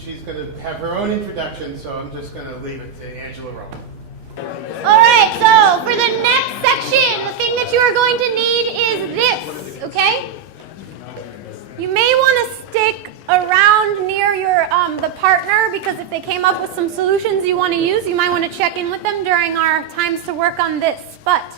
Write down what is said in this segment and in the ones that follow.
she's going to have her own introduction, so I'm just going to leave it to Angela Roell. All right, so for the next section, the thing that you are going to need is this, okay? You may want to stick around near your the partner, because if they came up with some solutions you want to use, you might want to check in with them during our times to work on this. But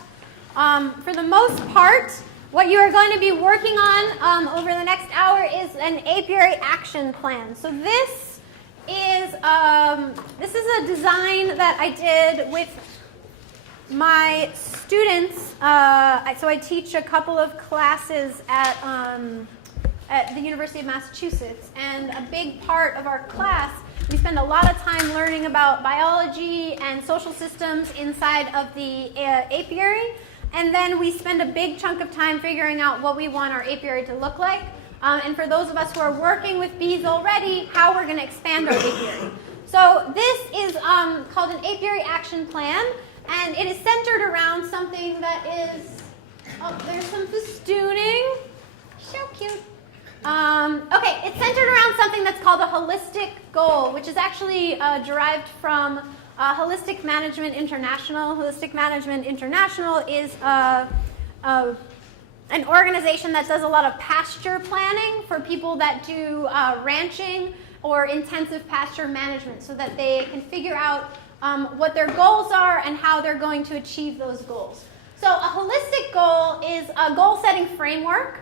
for the most part, what you are going to be working on over the next hour is an apiary action plan. So this is a design that I did with my students. So I teach a couple of classes at the University of Massachusetts, and a big part of our class, we spend a lot of time learning about biology and social systems inside of the apiary, and then we spend a big chunk of time figuring out what we want our apiary to look like, and for those of us who are working with bees already, how we're going to expand our apiary. So this is called an apiary action plan, and it is centered around something that is, oh, there's some festooning, so cute. Okay, it's centered around something that's called a holistic goal, which is actually derived from Holistic Management International. Holistic Management International is an organization that does a lot of pasture planning for people that do ranching or intensive pasture management, so that they can figure out what their goals are and how they're going to achieve those goals. So a holistic goal is a goal-setting framework.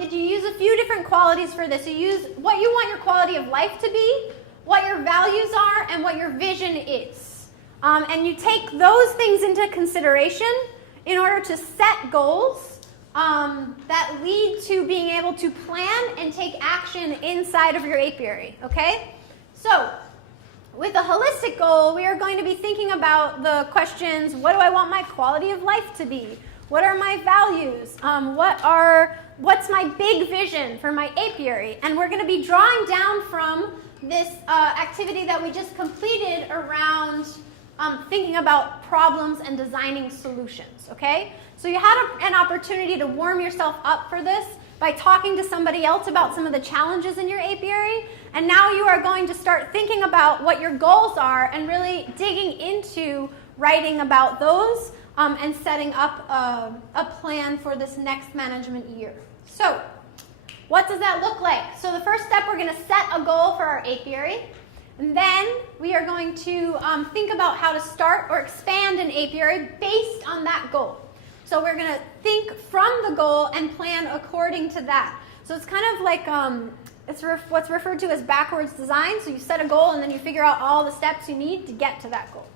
You use a few different qualities for this. You use what you want your quality of life to be, what your values are, and what your vision is. And you take those things into consideration in order to set goals that lead to being able to plan and take action inside of your apiary, okay? So, with a holistic goal, we are going to be thinking about the questions, what do I want my quality of life to be? What are my values? What's my big vision for my apiary? And we're going to be drawing down from this activity that we just completed around thinking about problems and designing solutions, okay? So you had an opportunity to warm yourself up for this by talking to somebody else about some of the challenges in your apiary, and now you are going to start thinking about what your goals are and really digging into writing about those and setting up a plan for this next management year. So, what does that look like? So the first step, we're going to set a goal for our apiary, and then we are going to think about how to start or expand an apiary based on that goal. So we're going to think from the goal and plan according to that. So it's kind of like what's referred to as backwards design. So you set a goal and then you figure out all the steps you need to get to that goal.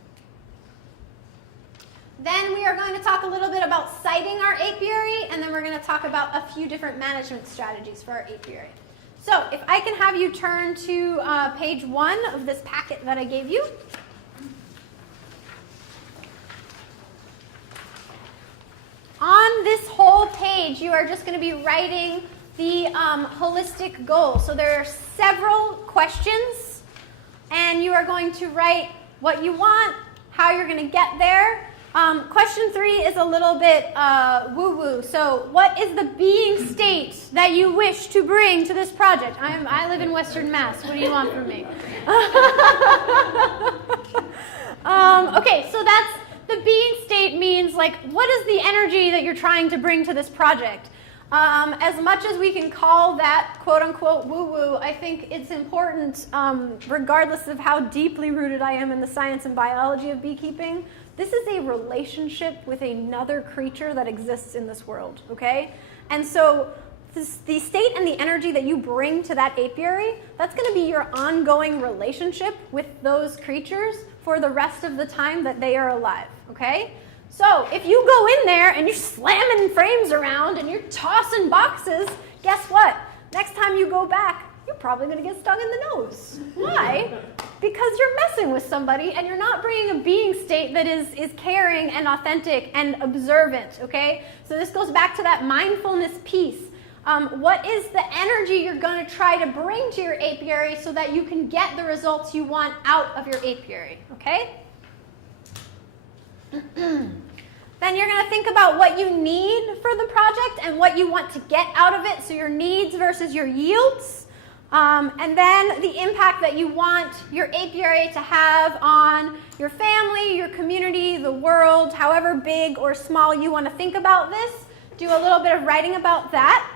Then we are going to talk a little bit about siting our apiary, and then we're going to talk about a few different management strategies for our apiary. So if I can have you turn to page 1 of this packet that I gave you. On this whole page, you are just going to be writing the holistic goal. So there are several questions, and you are going to write what you want, how you're going to get there. Question 3 is a little bit woo-woo. So what is the being state that you wish to bring to this project? I live in Western Mass. What do you want from me? Okay, so that's the being state means, like, what is the energy that you're trying to bring to this project? As much as we can call that quote-unquote woo-woo, I think it's important, regardless of how deeply rooted I am in the science and biology of beekeeping, this is a relationship with another creature that exists in this world, okay? And so the state and the energy that you bring to that apiary, that's going to be your ongoing relationship with those creatures for the rest of the time that they are alive, okay? So if you go in there and you're slamming frames around and you're tossing boxes, guess what? Next time you go back, you're probably going to get stung in the nose. Why? Because you're messing with somebody and you're not bringing a being state that is caring and authentic and observant, okay? So this goes back to that mindfulness piece. What is the energy you're going to try to bring to your apiary so that you can get the results you want out of your apiary, okay? Then you're going to think about what you need for the project and what you want to get out of it, so your needs versus your yields. And then the impact that you want your apiary to have on your family, your community, the world, however big or small you want to think about this. Do a little bit of writing about that.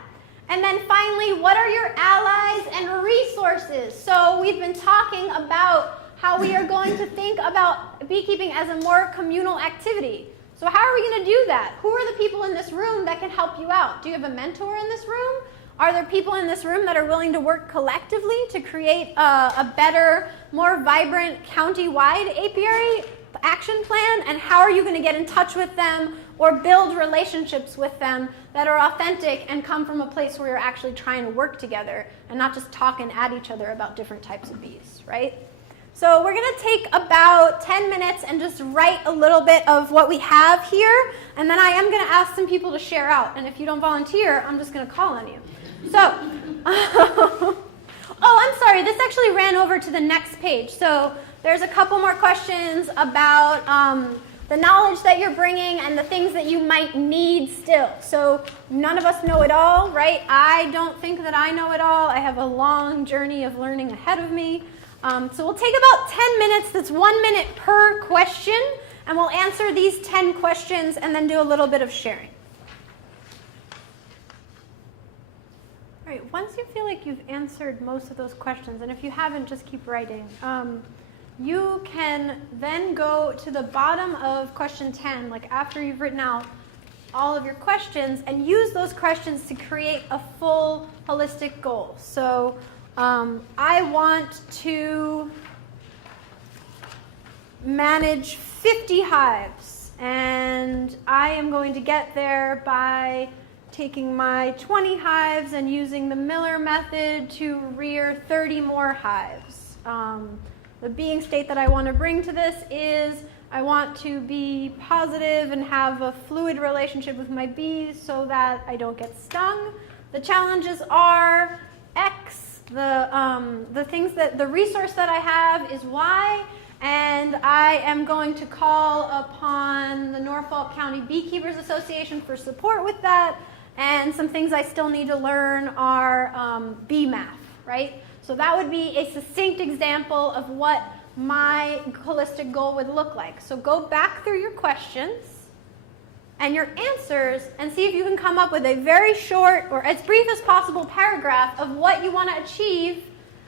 And then finally, what are your allies and resources? So we've been talking about how we are going to think about beekeeping as a more communal activity. So how are we going to do that? Who are the people in this room that can help you out? Do you have a mentor in this room? Are there people in this room that are willing to work collectively to create a better, more vibrant, county-wide apiary action plan? And how are you going to get in touch with them or build relationships with them that are authentic and come from a place where you're actually trying to work together and not just talking at each other about different types of bees, right? So we're going to take about 10 minutes and just write a little bit of what we have here, and then I am going to ask some people to share out. And if you don't volunteer, I'm just going to call on you. So, oh, I'm sorry, this actually ran over to the next page. So there's a couple more questions about the knowledge that you're bringing and the things that you might need still. So none of us know it all, right? I don't think that I know it all. I have a long journey of learning ahead of me. So we'll take about 10 minutes. That's 1 minute per question. And we'll answer these 10 questions and then do a little bit of sharing. All right, once you feel like you've answered most of those questions, and if you haven't, just keep writing. You can then go to the bottom of question 10, like after you've written out all of your questions, and use those questions to create a full holistic goal. So I want to manage 50 hives, and I am going to get there by taking my 20 hives and using the Miller method to rear 30 more hives. The being state that I want to bring to this is I want to be positive and have a fluid relationship with my bees so that I don't get stung. The challenges are X. The things that the resource that I have is Y, and I am going to call upon the Norfolk County Beekeepers Association for support with that. And some things I still need to learn are bee math, right? So that would be a succinct example of what my holistic goal would look like. So go back through your questions and your answers and see if you can come up with a very short or as brief as possible paragraph of what you want to achieve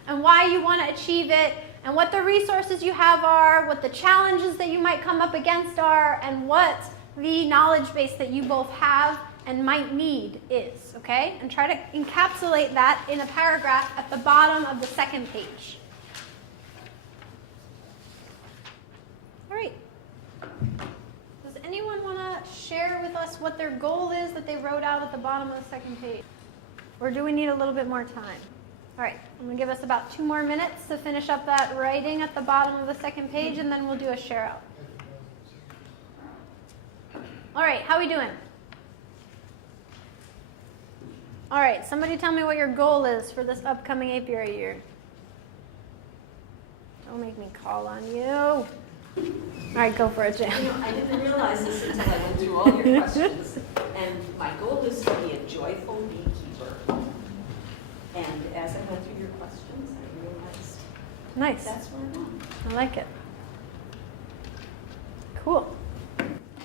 and why you want to achieve it and what the resources you have are, what the challenges that you might come up against are, and what the knowledge base that you both have and might need is, okay? And try to encapsulate that in a paragraph at the bottom of the second page. All right. Does anyone want to share with us what their goal is that they wrote out at the bottom of the second page? Or do we need a little bit more time? All right, I'm going to give us about 2 more minutes to finish up that writing at the bottom of the second page, and then we'll do a share out. All right, how are we doing? All right, somebody tell me what your goal is for this upcoming apiary year. Don't make me call on you. All right, go for it, Jan. You know, I didn't realize this until I went through all your questions. And my goal is to be a joyful beekeeper. And as I went through your questions, I realized Nice. that's what I want. I like it. Cool.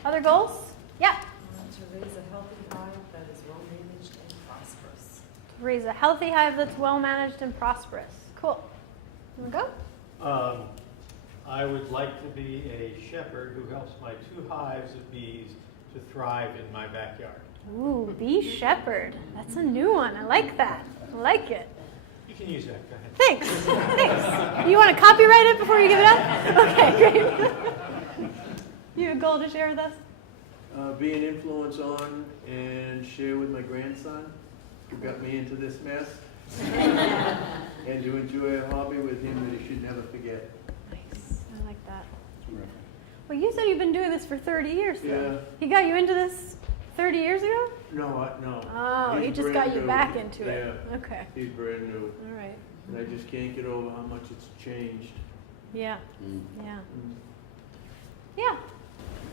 Other goals? Yeah. To raise a healthy hive that is well managed and prosperous. Raise a healthy hive that's well managed and prosperous. Cool. You want to go? I would like to be a shepherd who helps my 2 hives of bees to thrive in my backyard. Ooh, bee shepherd. That's a new one. I like that. I like it. You can use that. Go ahead. Thanks. Thanks. You want to copyright it before you give it up? Okay, great. You have a goal to share with us? Be an influence on and share with my grandson, who got me into this mess, and to enjoy a hobby with him that he should never forget. Nice. I like that. Well, you said you've been doing this for 30 years, though. Yeah. He got you into this 30 years ago? No. Oh, he He's just got brand you new. back into it. Yeah. Okay. He's brand new. All right. And I just can't get over how much it's changed. Yeah. Mm. Yeah. Mm. Yeah.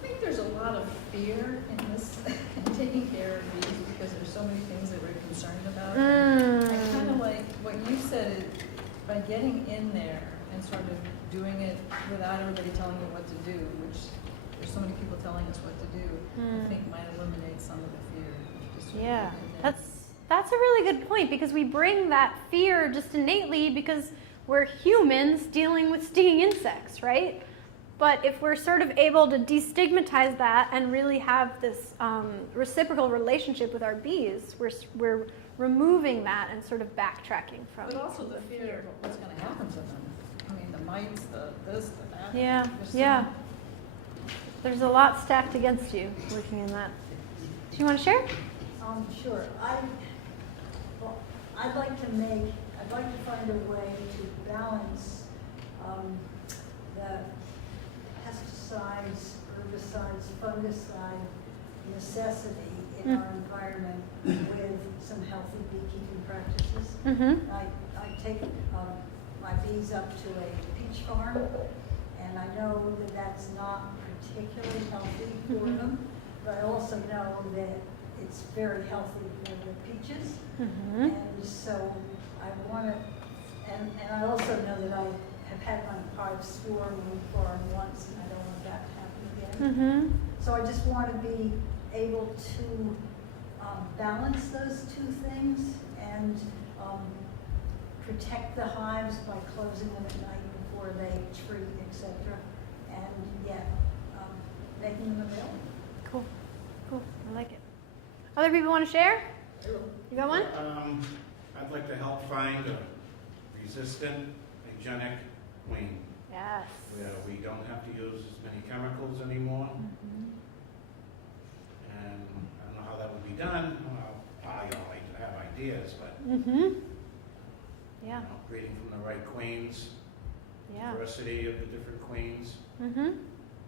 think there's a lot of fear in this, in taking care of bees, because there's so many things that we're concerned about. I kind of like what you said, by getting in there and sort of doing it without everybody telling you what to do, which there's so many people telling us what to do, I think might eliminate some of the fear. Just sort of Yeah, get in there. that's a really good point, because we bring that fear just innately because we're humans dealing with stinging insects, right? But if we're sort of able to destigmatize that and really have this reciprocal relationship with our bees, we're removing that and sort of backtracking from. But also the fear of what's going to happen to them. I mean, the mites, the this, the that. Yeah, There's so yeah. many- There's a lot stacked against you working in that. Do you want to share? Sure. I'd like to find a way to balance the pesticides, herbicides, fungicide necessity in our environment with some healthy beekeeping practices. Mm-hmm. I take my bees up to a peach farm, and I know that that's not particularly healthy for them, but I also know that it's very healthy for the peaches. Mm-hmm. And so I want to, and I also know that I have had my hive swarm on the farm once, and I don't want that to happen again. Mm-hmm. So I just want to be able to balance those two things and protect the hives by closing them at night before they treat, etc. And yet making them available. Cool. Cool. I like it. Other people want to share? You got one? I'd like to help find a resistant hygienic queen Yes. where we don't have to use as many chemicals anymore. And I don't know how that would be done. I have ideas, but Mm-hmm. Yeah. breeding from the right queens, Yeah. diversity of the different queens, Mm-hmm.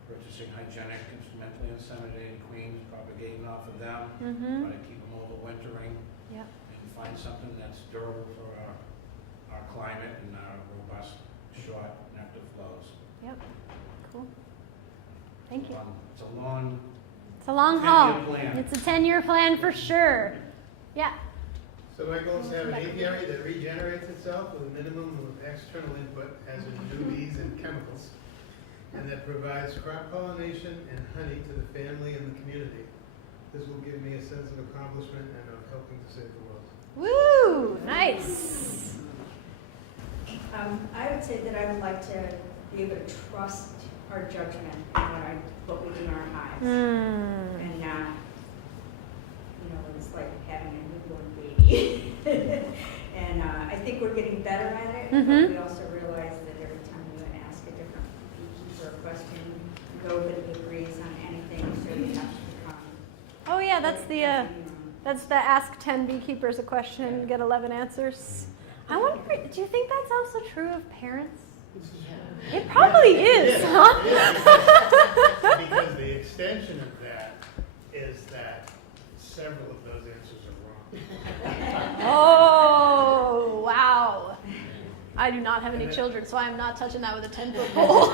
purchasing hygienic, instrumentally inseminated queens, propagating off of them, Mm-hmm. try to keep them overwintering, Yeah. and find something that's durable for our climate and our robust, short nectar flows. Yep. Cool. Thank you. It's a long It's a long haul. 10-year plan. It's a 10-year plan for sure. Yeah. So my goal is to have an apiary that regenerates itself with a minimum of external input, as in new bees and chemicals, and that provides crop pollination and honey to the family and the community. This will give me a sense of accomplishment and of helping to save the world. Woo! Nice. I would say that I would like to be able to trust our judgment in what we do in our hives. And not, it's like having a newborn baby. And I think we're getting better at it, but we also realize that every time you ask a different beekeeper a question, nobody agrees on anything, so you have to become. Oh yeah, that's the ask 10 beekeepers a question, get 11 answers. I wonder, do you think that's also true of parents? It probably is, huh? Because the extension of that is that several of those answers are wrong. Oh, wow. I do not have any children, so I am not touching that with a 10-foot pole.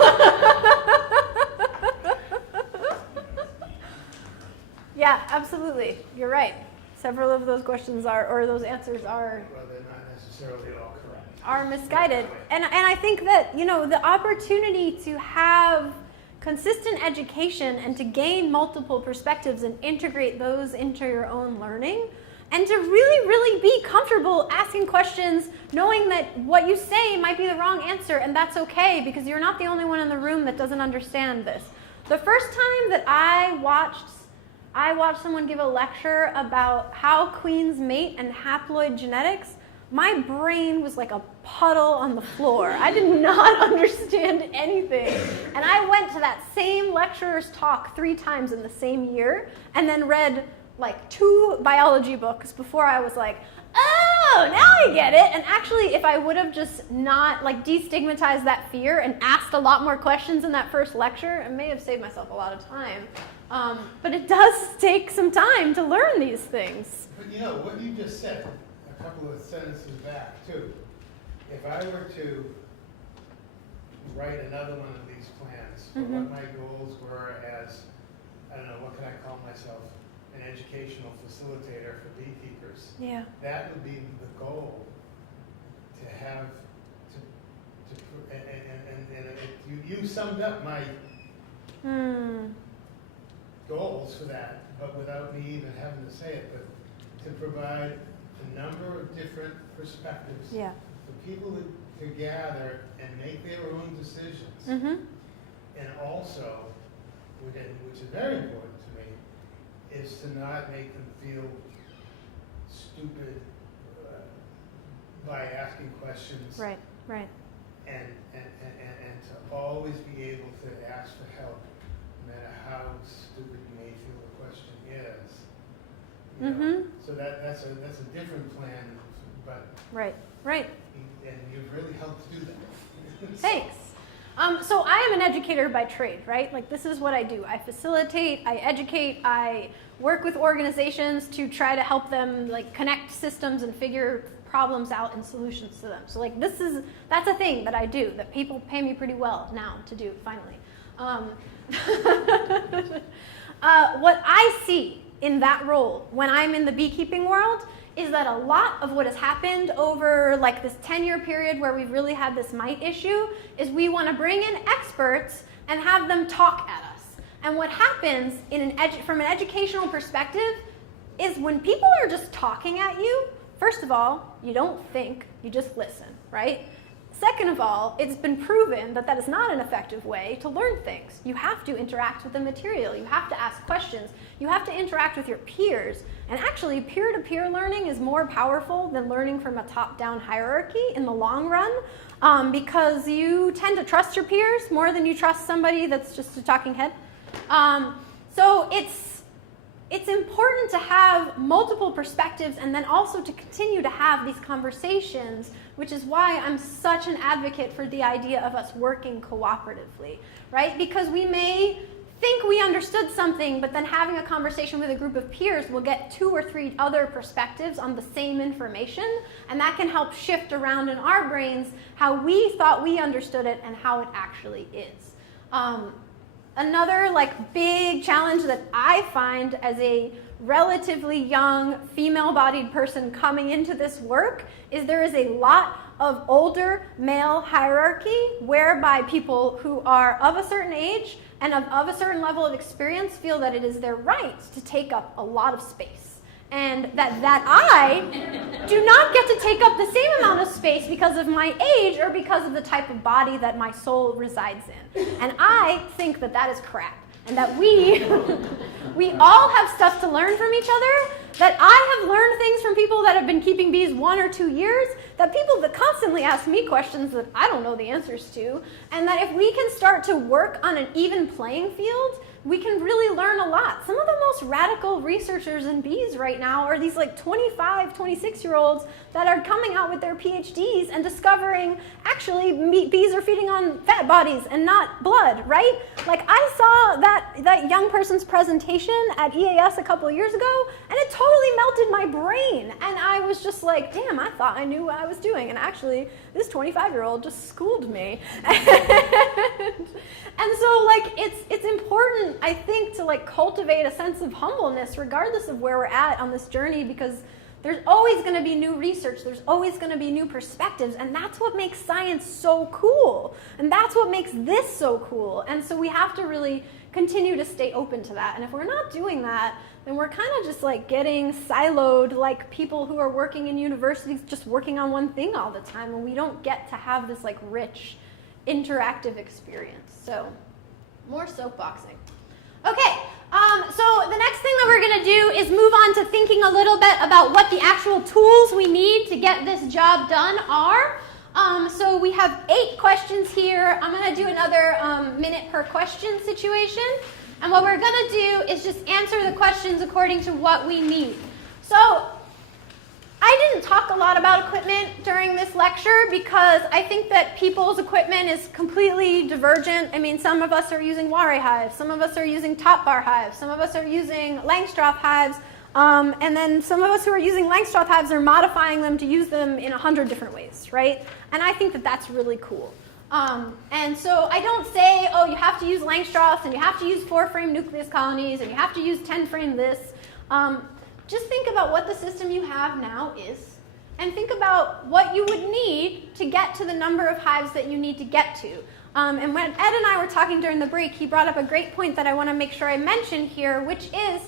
Yeah, absolutely. You're right. Several of those questions or those answers are Well, they're not necessarily all correct. are misguided. And I think that, the opportunity to have consistent education and to gain multiple perspectives and integrate those into your own learning, and to really, really be comfortable asking questions, knowing that what you say might be the wrong answer, and that's okay, because you're not the only one in the room that doesn't understand this. The first time that I watched someone give a lecture about how queens mate and haploid genetics, my brain was like a puddle on the floor. I did not understand anything. And I went to that same lecturer's talk 3 times in the same year, and then read like 2 biology books before I was like, oh, now I get it. And actually, if I would have just not destigmatized that fear and asked a lot more questions in that first lecture, I may have saved myself a lot of time. But it does take some time to learn these things. But what you just said, a couple of sentences back too, if I were to write another one of these plans for what my goals were as I don't know, what can I call myself? An educational facilitator for beekeepers. Yeah. That would be the goal, to have, you summed up my goals for that, but without me even having to say it, but to provide a number of different perspectives Yeah. for people to gather and make their own decisions. Mm-hmm. And also, which is very important to me, is to not make them feel stupid by asking questions. Right, right. And to always be able to ask for help, no matter how stupid you may feel the question is. You know? So that's a different plan, but Right, right. and you've really helped do that. Thanks. So I am an educator by trade, right? Like, this is what I do. I facilitate, I educate, I work with organizations to try to help them like connect systems and figure problems out and solutions to them. So like that's a thing that I do that people pay me pretty well now to do, finally. What I see in that role when I'm in the beekeeping world is that a lot of what has happened over like this 10-year period where we've really had this mite issue is we want to bring in experts and have them talk at us. And what happens from an educational perspective is when people are just talking at you, first of all, you don't think, you just listen, right? Second of all, it's been proven that that is not an effective way to learn things. You have to interact with the material. You have to ask questions. You have to interact with your peers. And actually, peer-to-peer learning is more powerful than learning from a top-down hierarchy in the long run, because you tend to trust your peers more than you trust somebody that's just a talking head. So it's important to have multiple perspectives and then also to continue to have these conversations, which is why I'm such an advocate for the idea of us working cooperatively, right? Because we may think we understood something, but then having a conversation with a group of peers will get 2 or 3 other perspectives on the same information, and that can help shift around in our brains how we thought we understood it and how it actually is. Another like big challenge that I find as a relatively young female-bodied person coming into this work is there is a lot of older male hierarchy whereby people who are of a certain age and of a certain level of experience feel that it is their right to take up a lot of space. And that I do not get to take up the same amount of space because of my age or because of the type of body that my soul resides in. And I think that that is crap. And that we all have stuff to learn from each other, that I have learned things from people that have been keeping bees 1 or 2 years, that people that constantly ask me questions that I don't know the answers to, and that if we can start to work on an even playing field, we can really learn a lot. Some of the most radical researchers in bees right now are these like 25, 26-year-olds that are coming out with their PhDs and discovering actually bees are feeding on fat bodies and not blood, right? Like I saw that young person's presentation at EAS a couple of years ago, and it totally melted my brain. And I was just like, damn, I thought I knew what I was doing. And actually, this 25-year-old just schooled me. And so like it's important, I think, to like cultivate a sense of humbleness regardless of where we're at on this journey, because there's always going to be new research, there's always going to be new perspectives, and that's what makes science so cool. And that's what makes this so cool. And so we have to really continue to stay open to that. And if we're not doing that, then we're kind of just like getting siloed like people who are working in universities just working on one thing all the time, and we don't get to have this like rich interactive experience. So more soapboxing. Okay, so the next thing that we're going to do is move on to thinking a little bit about what the actual tools we need to get this job done are. So we have 8 questions here. I'm going to do another minute per question situation. And what we're going to do is just answer the questions according to what we need. So I didn't talk a lot about equipment during this lecture because I think that people's equipment is completely divergent. I mean, some of us are using Ware hives, some of us are using top bar hives, some of us are using Langstroth hives, and then some of us who are using Langstroth hives are modifying them to use them in 100 different ways, right? And I think that that's really cool. And so I don't say, oh, you have to use Langstroths and you have to use 4-frame nucleus colonies and you have to use 10-frame this. Just think about what the system you have now is and think about what you would need to get to the number of hives that you need to get to. And when Ed and I were talking during the break, he brought up a great point that I want to make sure I mention here, which is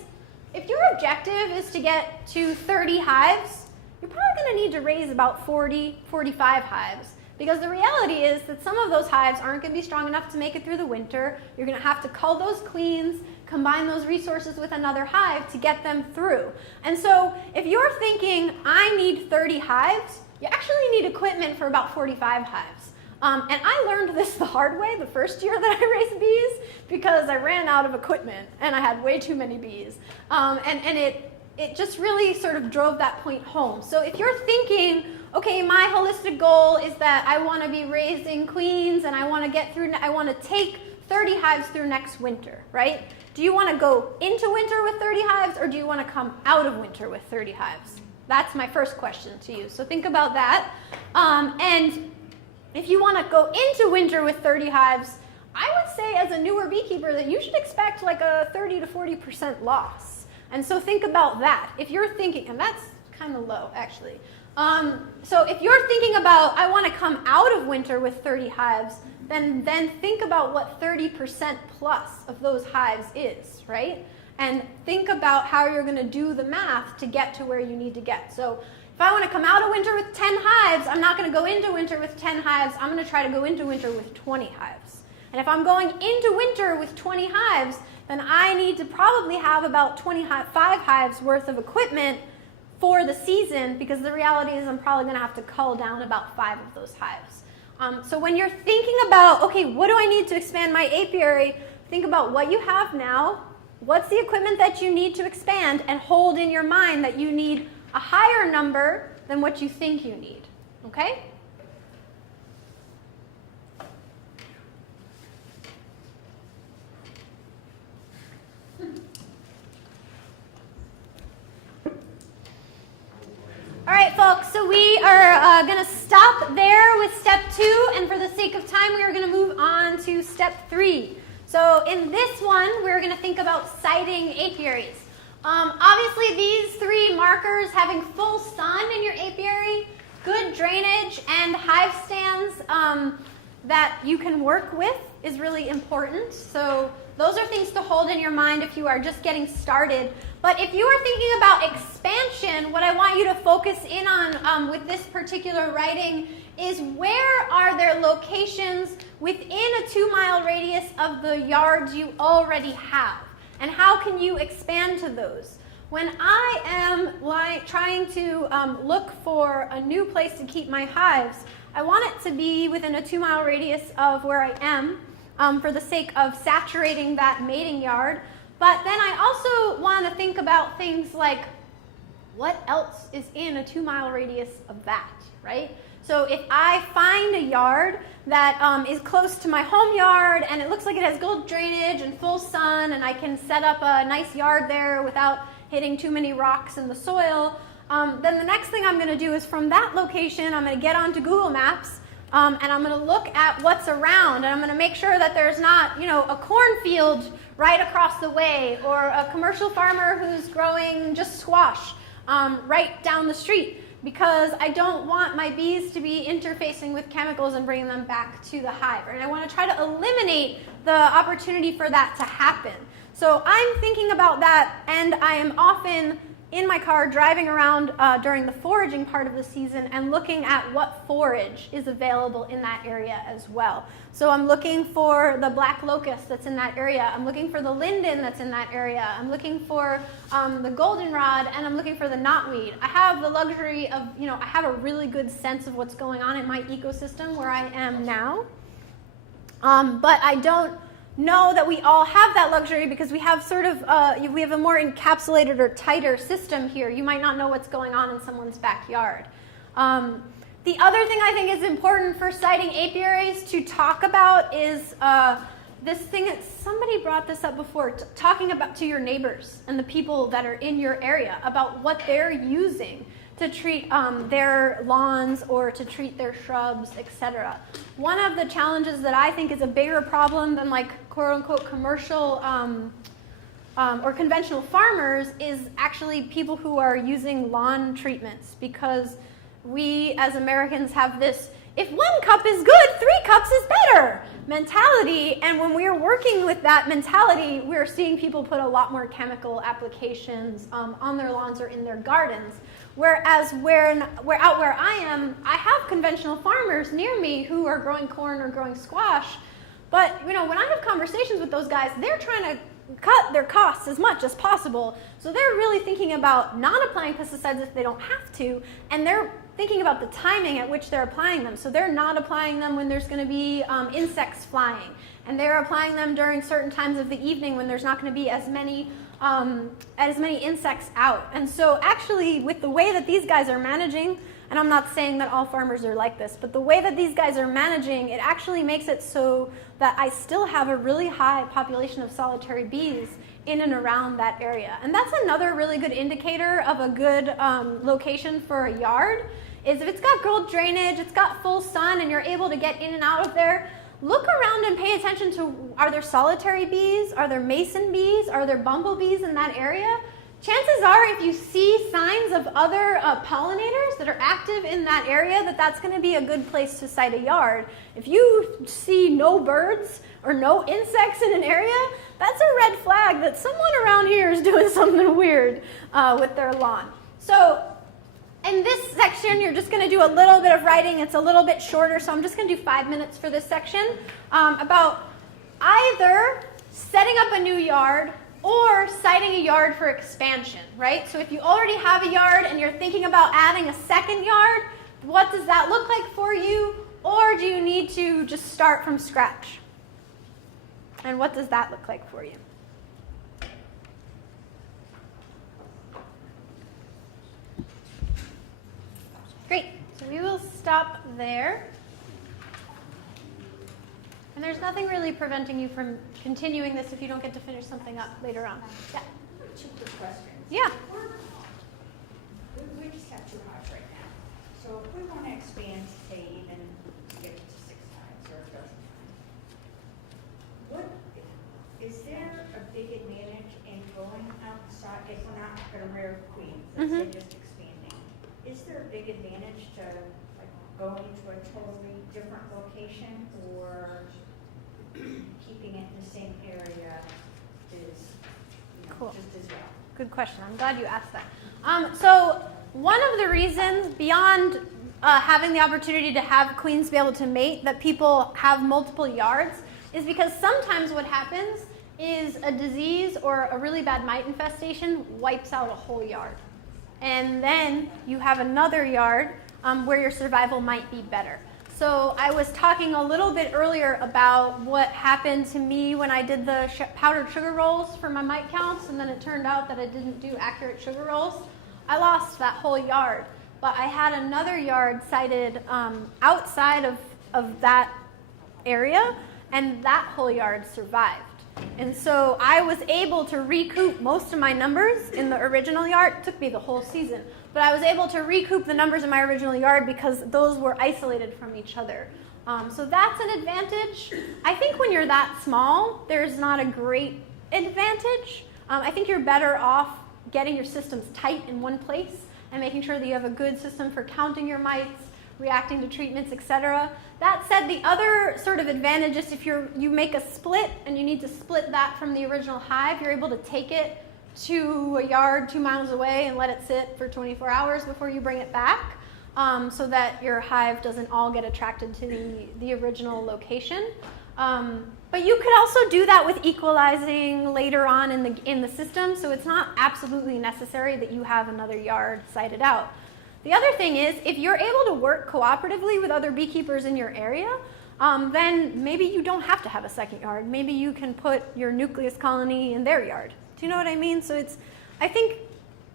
if your objective is to get to 30 hives, you're probably going to need to raise about 40, 45 hives. Because the reality is that some of those hives aren't going to be strong enough to make it through the winter. You're going to have to cull those queens, combine those resources with another hive to get them through. And so if you're thinking, I need 30 hives, you actually need equipment for about 45 hives. And I learned this the hard way the first year that I raised bees because I ran out of equipment and I had way too many bees. And it just really sort of drove that point home. So if you're thinking, okay, my holistic goal is that I want to be raising queens and I want to take 30 hives through next winter, right? Do you want to go into winter with 30 hives or do you want to come out of winter with 30 hives? That's my first question to you. So think about that. And if you want to go into winter with 30 hives, I would say as a newer beekeeper that you should expect like a 30 to 40% loss. And so think about that. If you're thinking, and that's kind of low actually. So if you're thinking about, I want to come out of winter with 30 hives, then think about what 30% plus of those hives is, right? And think about how you're going to do the math to get to where you need to get. So if I want to come out of winter with 10 hives, I'm not going to go into winter with 10 hives. I'm going to try to go into winter with 20 hives. And if I'm going into winter with 20 hives, then I need to probably have about 25 hives worth of equipment for the season, because the reality is I'm probably going to have to cull down about 5 of those hives. So when you're thinking about, okay, what do I need to expand my apiary, think about what you have now, what's the equipment that you need to expand, and hold in your mind that you need a higher number than what you think you need, okay? All right, folks, so we are going to stop there with step 2, and for the sake of time, we are going to move on to step 3. So in this one, we're going to think about siting apiaries. Obviously, these 3 markers, having full sun in your apiary, good drainage, and hive stands that you can work with is really important. So those are things to hold in your mind if you are just getting started. But if you are thinking about expansion, what I want you to focus in on with this particular writing is where are there locations within a 2-mile radius of the yards you already have? And how can you expand to those? When I am trying to look for a new place to keep my hives, I want it to be within a 2-mile radius of where I am for the sake of saturating that mating yard. But then I also want to think about things like what else is in a 2-mile radius of that, right? So if I find a yard that is close to my home yard and it looks like it has good drainage and full sun and I can set up a nice yard there without hitting too many rocks in the soil, then the next thing I'm going to do is from that location, I'm going to get onto Google Maps and I'm going to look at what's around, and I'm going to make sure that there's not, a cornfield right across the way or a commercial farmer who's growing just squash right down the street, because I don't want my bees to be interfacing with chemicals and bringing them back to the hive. And I want to try to eliminate the opportunity for that to happen. So I'm thinking about that, and I am often in my car driving around during the foraging part of the season and looking at what forage is available in that area as well. So I'm looking for the black locust that's in that area. I'm looking for the linden that's in that area. I'm looking for the goldenrod, and I'm looking for the knotweed. I have the luxury of, I have a really good sense of what's going on in my ecosystem where I am now. But I don't know that we all have that luxury because we have sort of, we have a more encapsulated or tighter system here. You might not know what's going on in someone's backyard. The other thing I think is important for siting apiaries to talk about is this thing that somebody brought this up before, talking about to your neighbors and the people that are in your area about what they're using to treat their lawns or to treat their shrubs, etc. One of the challenges that I think is a bigger problem than like quote-unquote commercial or conventional farmers is actually people who are using lawn treatments, because we as Americans have this, if 1 cup is good, 3 cups is better mentality, and when we're working with that mentality, we're seeing people put a lot more chemical applications on their lawns or in their gardens. Whereas out where I am, I have conventional farmers near me who are growing corn or growing squash, but when I have conversations with those guys, they're trying to cut their costs as much as possible. So they're really thinking about not applying pesticides if they don't have to, and they're thinking about the timing at which they're applying them. So they're not applying them when there's going to be insects flying, and they're applying them during certain times of the evening when there's not going to be as many insects out. And so actually, with the way that these guys are managing, and I'm not saying that all farmers are like this, but the way that these guys are managing, it actually makes it so that I still have a really high population of solitary bees in and around that area. And that's another really good indicator of a good location for a yard, is if it's got good drainage, it's got full sun, and you're able to get in and out of there, look around and pay attention to, are there solitary bees? Are there mason bees? Are there bumblebees in that area? Chances are, if you see signs of other pollinators that are active in that area, that's going to be a good place to site a yard. If you see no birds or no insects in an area, that's a red flag that someone around here is doing something weird with their lawn. So in this section, you're just going to do a little bit of writing. It's a little bit shorter, so I'm just going to do 5 minutes for this section about either setting up a new yard or siting a yard for expansion, right? So if you already have a yard and you're thinking about adding a second yard, what does that look like for you? Or do you need to just start from scratch? And what does that look like for you? Great, so we will stop there. And there's nothing really preventing you from continuing this if you don't get to finish something up later on. Yeah? 2 quick questions. Yeah. We just have 2 hives right now. So if we want to expand, say, even get to 6 hives or a dozen hives, is there a big advantage in going outside, if we're not going to rear queens, let's say just expanding, is there a big advantage to going to a totally different location, or keeping it in the same area is cool. Just as well? Good question. I'm glad you asked that. So one of the reasons, beyond having the opportunity to have queens be able to mate, that people have multiple yards, is because sometimes what happens is a disease or a really bad mite infestation wipes out a whole yard. And then you have another yard where your survival might be better. So I was talking a little bit earlier about what happened to me when I did the powdered sugar rolls for my mite counts, and then it turned out that I didn't do accurate sugar rolls. I lost that whole yard, but I had another yard sited outside of that area, and that whole yard survived. And so I was able to recoup most of my numbers in the original yard. It took me the whole season. But I was able to recoup the numbers in my original yard because those were isolated from each other. So that's an advantage. I think when you're that small, there's not a great advantage. I think you're better off getting your systems tight in one place and making sure that you have a good system for counting your mites, reacting to treatments, etc. That said, the other sort of advantage is if you make a split and you need to split that from the original hive, you're able to take it to a yard 2 miles away and let it sit for 24 hours before you bring it back, so that your hive doesn't all get attracted to the original location. But you could also do that with equalizing later on in the system, so it's not absolutely necessary that you have another yard sited out. The other thing is, if you're able to work cooperatively with other beekeepers in your area, then maybe you don't have to have a second yard. Maybe you can put your nucleus colony in their yard. Do you know what I mean? So I think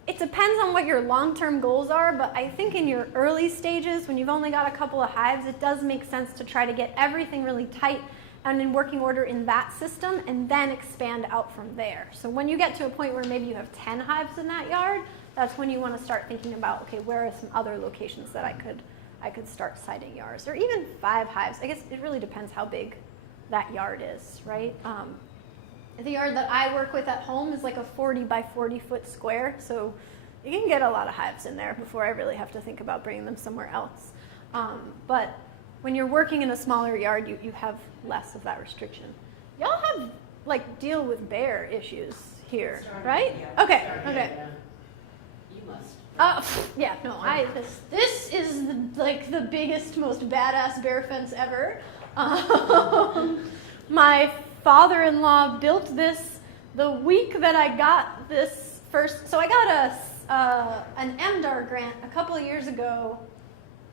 it depends on what your long-term goals are, but I think in your early stages, when you've only got a couple of hives, it does make sense to try to get everything really tight and in working order in that system, and then expand out from there. So when you get to a point where maybe you have 10 hives in that yard, that's when you want to start thinking about, okay, where are some other locations that I could start siting yards, or even 5 hives. I guess it really depends how big that yard is, right? The yard that I work with at home is like a 40 by 40 foot square, so you can get a lot of hives in there before I really have to think about bringing them somewhere else. But when you're working in a smaller yard, you have less of that restriction. Y'all have, like, deal with bear issues here, right? Okay, okay. You must. Yeah, no, this is like the biggest, most badass bear fence ever. My father-in-law built this the week that I got this first. So I got an MDAR grant a couple of years ago,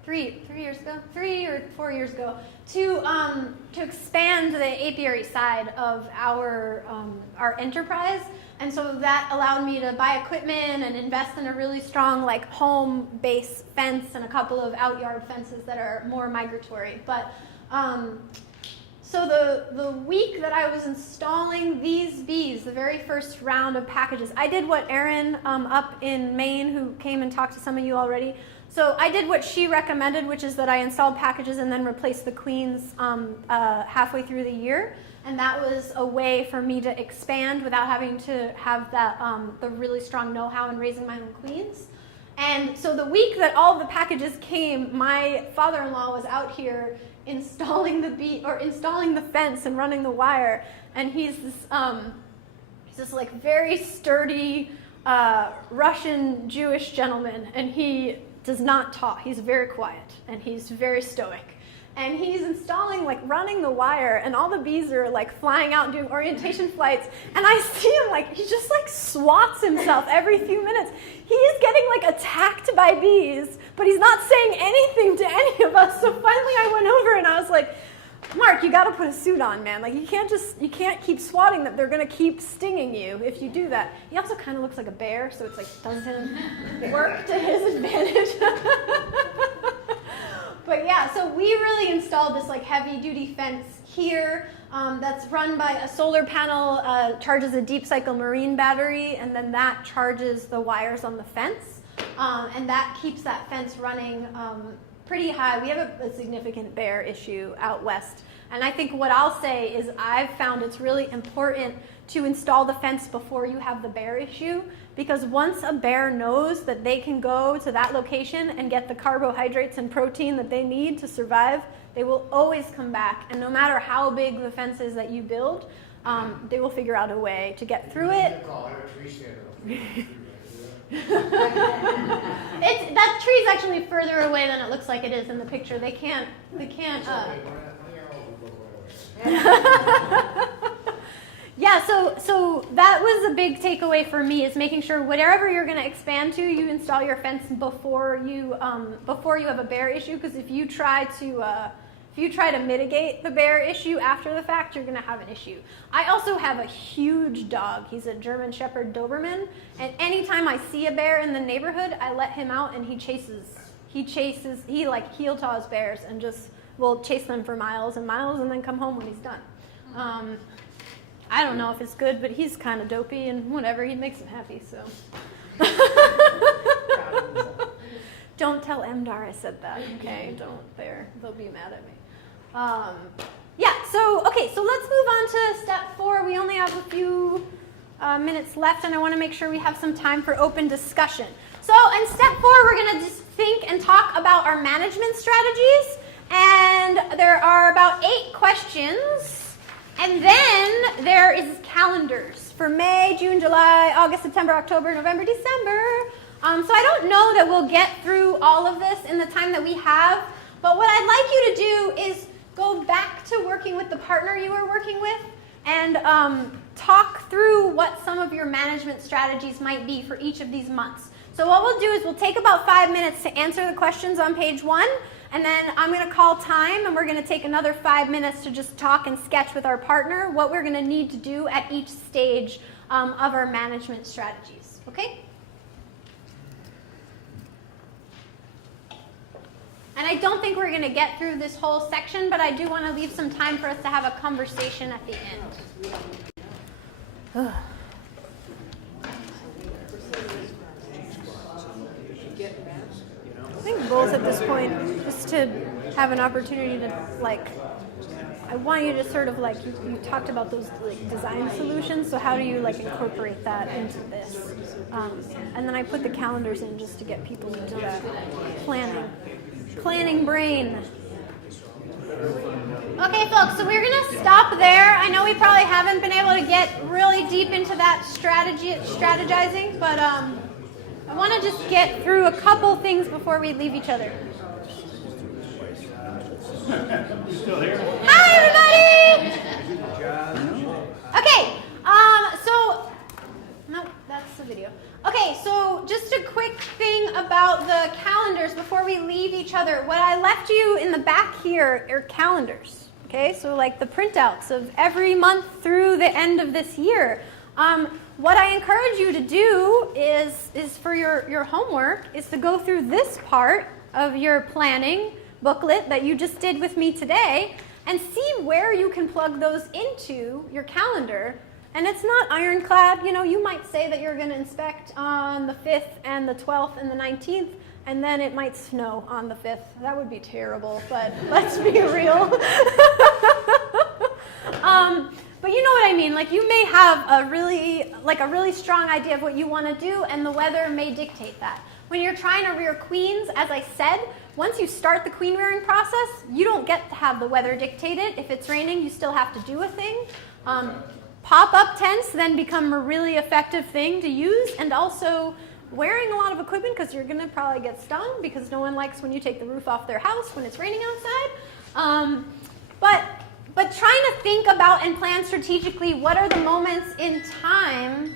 3 or 4 years ago, to expand the apiary side of our enterprise. And so that allowed me to buy equipment and invest in a really strong, like, home base fence and a couple of outyard fences that are more migratory. But so the week that I was installing these bees, the very first round of packages, I did what Erin up in Maine, who came and talked to some of you already. So I did what she recommended, which is that I installed packages and then replaced the queens halfway through the year. And that was a way for me to expand without having to have that the really strong know-how in raising my own queens. And so the week that all the packages came, my father-in-law was out here installing the fence and running the wire. And he's this like very sturdy Russian Jewish gentleman, and he does not talk. He's very quiet and he's very stoic. And he's installing, like, running the wire, and all the bees are, like, flying out and doing orientation flights. And I see him, like, he just, like, swats himself every few minutes. He is getting, like, attacked by bees, but he's not saying anything to any of us. So finally I went over and I was like, Mark, you got to put a suit on, man. Like, you can't keep swatting them. They're going to keep stinging you if you do that. He also kind of looks like a bear, so it's, like, doesn't work to his advantage. But yeah, so we really installed this, like, heavy-duty fence here that's run by a solar panel, charges a deep cycle marine battery, and then that charges the wires on the fence. And that keeps that fence running pretty high. We have a significant bear issue out west. And I think what I'll say is I've found it's really important to install the fence before you have the bear issue, because once a bear knows that they can go to that location and get the carbohydrates and protein that they need to survive, they will always come back. And no matter how big the fence is that you build, they will figure out a way to get through it. That tree is actually further away than it looks like it is in the picture. They can't. Yeah, so that was a big takeaway for me, is making sure whatever you're going to expand to, you install your fence before you have a bear issue. Because if you try to mitigate the bear issue after the fact, you're going to have an issue. I also have a huge dog. He's a German Shepherd Doberman, and anytime I see a bear in the neighborhood, I let him out and he like heel taws bears and just will chase them for miles and miles and then come home when he's done. I don't know if it's good, but he's kind of dopey and whatever, he makes him happy, so. Don't tell MDAR I said that, okay? Don't, they'll be mad at me. Yeah, so let's move on to step 4. We only have a few minutes left, and I want to make sure we have some time for open discussion. So in step 4, we're going to just think and talk about our management strategies, and there are about 8 questions. And then there is calendars for May, June, July, August, September, October, November, December. So I don't know that we'll get through all of this in the time that we have, but what I'd like you to do is go back to working with the partner you were working with and talk through what some of your management strategies might be for each of these months. So what we'll do is we'll take about 5 minutes to answer the questions on page 1. And then I'm going to call time, and we're going to take another 5 minutes to just talk and sketch with our partner what we're going to need to do at each stage of our management strategies. Okay? And I don't think we're going to get through this whole section, but I do want to leave some time for us to have a conversation at the end. think both at this point, just to have an opportunity to like, I want you to sort of like, you talked about those like design solutions, so how do you like incorporate that into this? And then I put the calendars in just to get people into that planning brain. Okay, folks, so we're going to stop there. I know we probably haven't been able to get really deep into that strategizing, but I want to just get through a couple things before we leave each other. Still here? Hi, everybody! Okay, so, no, that's the video. Okay, so just a quick thing about the calendars before we leave each other. What I left you in the back here are calendars, okay? So like the printouts of every month through the end of this year. What I encourage you to do is for your homework is to go through this part of your planning booklet that you just did with me today and see where you can plug those into your calendar. And it's not ironclad. You know, you might say that you're going to inspect on the 5th and the 12th and the 19th, and then it might snow on the 5th. That would be terrible, but let's be real. But you know what I mean. Like, you may have a really strong idea of what you want to do, and the weather may dictate that. When you're trying to rear queens, as I said, once you start the queen rearing process, you don't get to have the weather dictate it. If it's raining, you still have to do a thing. Pop-up tents then become a really effective thing to use, and also wearing a lot of equipment because you're going to probably get stung because no one likes when you take the roof off their house when it's raining outside. But trying to think about and plan strategically what are the moments in time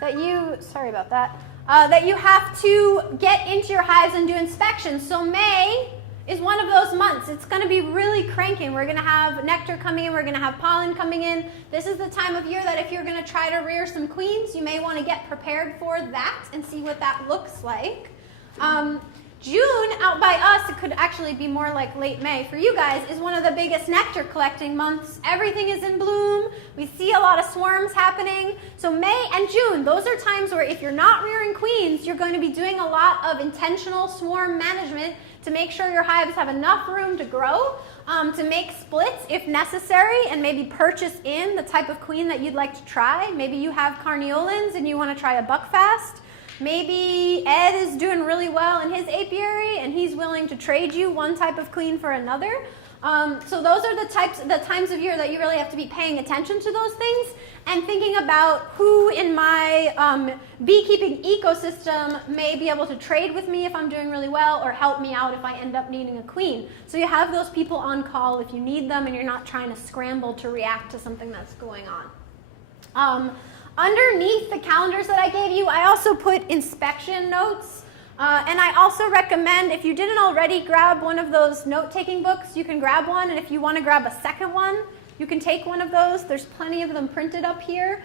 that you, sorry about that, that you have to get into your hives and do inspections. So May is one of those months. It's going to be really cranking. We're going to have nectar coming in. We're going to have pollen coming in. This is the time of year that if you're going to try to rear some queens, you may want to get prepared for that and see what that looks like. June, out by us, it could actually be more like late May for you guys, is one of the biggest nectar collecting months. Everything is in bloom. We see a lot of swarms happening. So May and June, those are times where if you're not rearing queens, you're going to be doing a lot of intentional swarm management to make sure your hives have enough room to grow, to make splits if necessary, and maybe purchase in the type of queen that you'd like to try. Maybe you have carniolans and you want to try a buckfast. Maybe Ed is doing really well in his apiary and he's willing to trade you one type of queen for another. So those are the times of year that you really have to be paying attention to those things and thinking about who in my beekeeping ecosystem may be able to trade with me if I'm doing really well or help me out if I end up needing a queen. So you have those people on call if you need them and you're not trying to scramble to react to something that's going on. Underneath the calendars that I gave you, I also put inspection notes. And I also recommend, if you didn't already grab one of those note-taking books, you can grab one. And if you want to grab a second one, you can take one of those. There's plenty of them printed up here.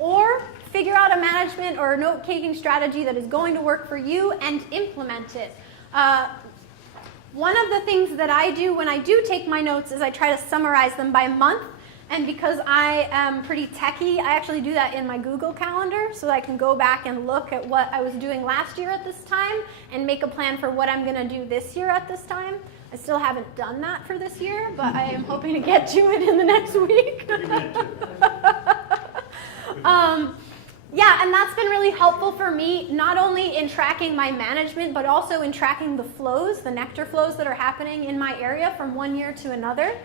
Or figure out a management or note-taking strategy that is going to work for you and implement it. One of the things that I do when I do take my notes is I try to summarize them by month. And because I am pretty techie, I actually do that in my Google Calendar so that I can go back and look at what I was doing last year at this time and make a plan for what I'm going to do this year at this time. I still haven't done that for this year, but I am hoping to get to it in the next week. Yeah, and that's been really helpful for me, not only in tracking my management, but also in tracking the flows, the nectar flows that are happening in my area from one year to another.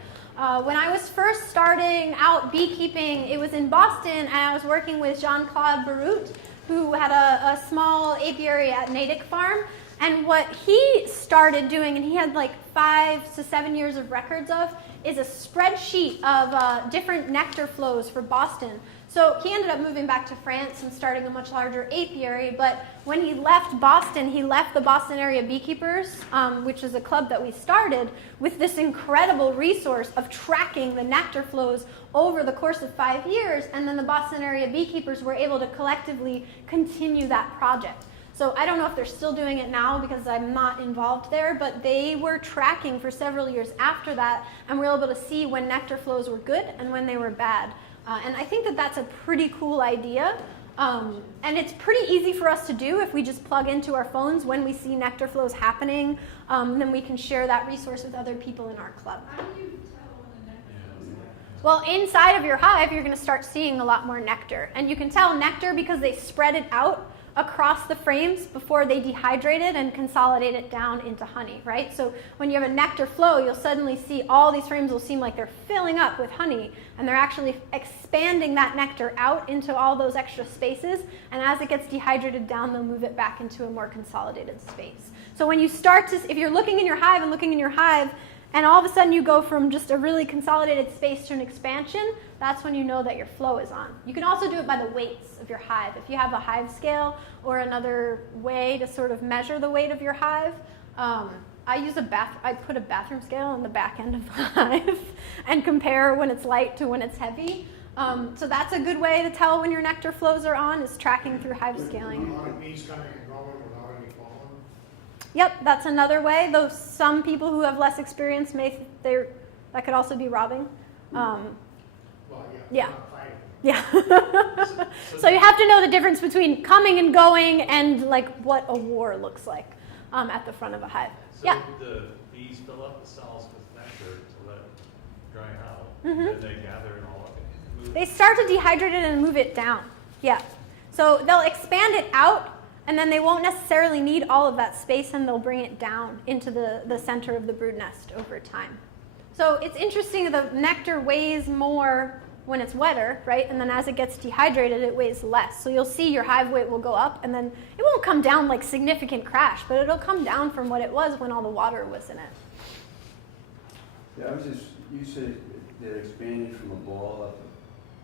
When I was first starting out beekeeping, it was in Boston, and I was working with Jean-Claude Barut, who had a small apiary at Natick Farm. And what he started doing, and he had like 5 to 7 years of records of, is a spreadsheet of different nectar flows for Boston. So he ended up moving back to France and starting a much larger apiary, but when he left Boston, he left the Boston Area Beekeepers, which is a club that we started, with this incredible resource of tracking the nectar flows over the course of 5 years, and then the Boston Area Beekeepers were able to collectively continue that project. So I don't know if they're still doing it now because I'm not involved there, but they were tracking for several years after that, and we were able to see when nectar flows were good and when they were bad. And I think that that's a pretty cool idea. And it's pretty easy for us to do if we just plug into our phones when we see nectar flows happening. Then we can share that resource with other people in our club. How do you tell when the nectar flows? Well, inside of your hive, you're going to start seeing a lot more nectar. And you can tell nectar because they spread it out across the frames before they dehydrate it and consolidate it down into honey, right? So when you have a nectar flow, you'll suddenly see all these frames will seem like they're filling up with honey, and they're actually expanding that nectar out into all those extra spaces, and as it gets dehydrated down, they'll move it back into a more consolidated space. So when you start to, if you're looking in your hive and looking in your hive, and all of a sudden you go from just a really consolidated space to an expansion, that's when you know that your flow is on. You can also do it by the weights of your hive. If you have a hive scale or another way to sort of measure the weight of your hive, I put a bathroom scale on the back end of the hive and compare when it's light to when it's heavy. So that's a good way to tell when your nectar flows are on, is tracking through hive scaling. A lot of bees coming and going without any pollen. Yep, that's another way, though some people who have less experience that could also be robbing. Well, Yeah. not fighting. Yeah. So you have to know the difference between coming and going and like what a war looks like at the front of a hive. So Yeah. the bees fill up the cells with nectar to let it dry out, Mhm. and then they gather it all up and move They start to dehydrate it and move it down. Yeah. So they'll expand it out, and then they won't necessarily need all of that space, and they'll bring it down into the center of the brood nest over time. So it's interesting, the nectar weighs more when it's wetter, right? And then as it gets dehydrated, it weighs less. So you'll see your hive weight will go up, and then it won't come down like significant crash, but it'll come down from what it was when all the water was in it. Yeah, you said they're expanding from a ball up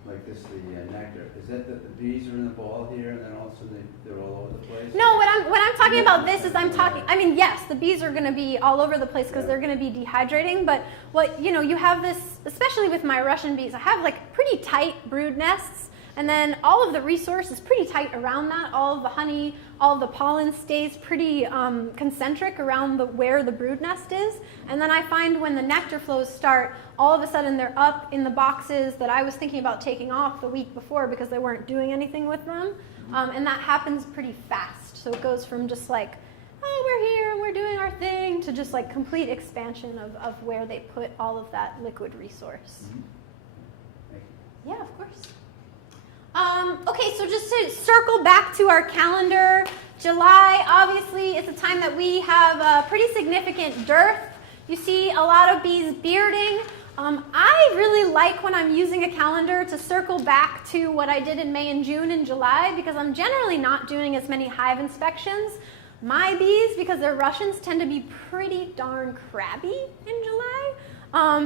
like this, the nectar. Is that the bees are in the ball here, and then all of a sudden they're all over the place? No, when I'm talking about this is yes, the bees are going to be all over the place because they're going to be dehydrating, but you have this, especially with my Russian bees, I have like pretty tight brood nests, and then all of the resource is pretty tight around that. All of the honey, all of the pollen stays pretty concentric around where the brood nest is, and then I find when the nectar flows start, all of a sudden they're up in the boxes that I was thinking about taking off the week before because they weren't doing anything with them. And that happens pretty fast. So it goes from just like, oh, we're here and we're doing our thing, to just like complete expansion of where they put all of that liquid resource. Yeah, of course. Okay, so just to circle back to our calendar, July obviously is a time that we have a pretty significant dearth. You see a lot of bees bearding. I really like when I'm using a calendar to circle back to what I did in May and June and July, because I'm generally not doing as many hive inspections. My bees, because they're Russians, tend to be pretty darn crabby in July.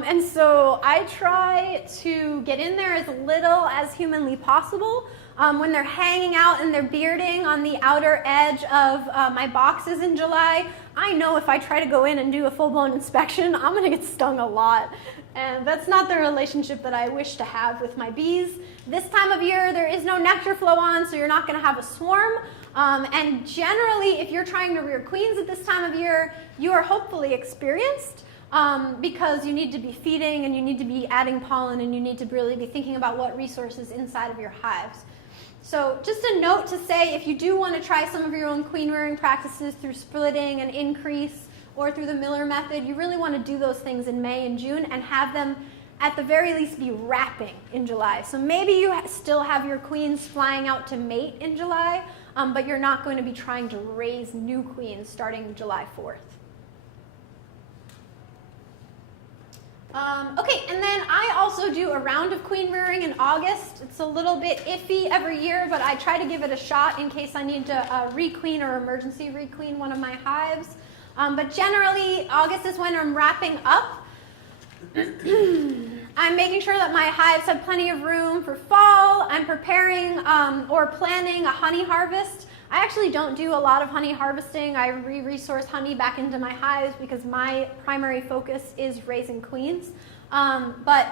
And so I try to get in there as little as humanly possible. When they're hanging out and they're bearding on the outer edge of my boxes in July, I know if I try to go in and do a full-blown inspection, I'm going to get stung a lot. And that's not the relationship that I wish to have with my bees. This time of year, there is no nectar flow on, so you're not going to have a swarm. And generally, if you're trying to rear queens at this time of year, you are hopefully experienced. Because you need to be feeding and you need to be adding pollen and you need to really be thinking about what resources inside of your hives. So just a note to say, if you do want to try some of your own queen rearing practices through splitting and increase or through the Miller method, you really want to do those things in May and June and have them at the very least be wrapping in July. So maybe you still have your queens flying out to mate in July, but you're not going to be trying to raise new queens starting July 4th. Okay, and then I also do a round of queen rearing in August. It's a little bit iffy every year, but I try to give it a shot in case I need to requeen or emergency requeen one of my hives. But generally, August is when I'm wrapping up. I'm making sure that my hives have plenty of room for fall. I'm preparing or planning a honey harvest. I actually don't do a lot of honey harvesting. I re-resource honey back into my hives because my primary focus is raising queens. But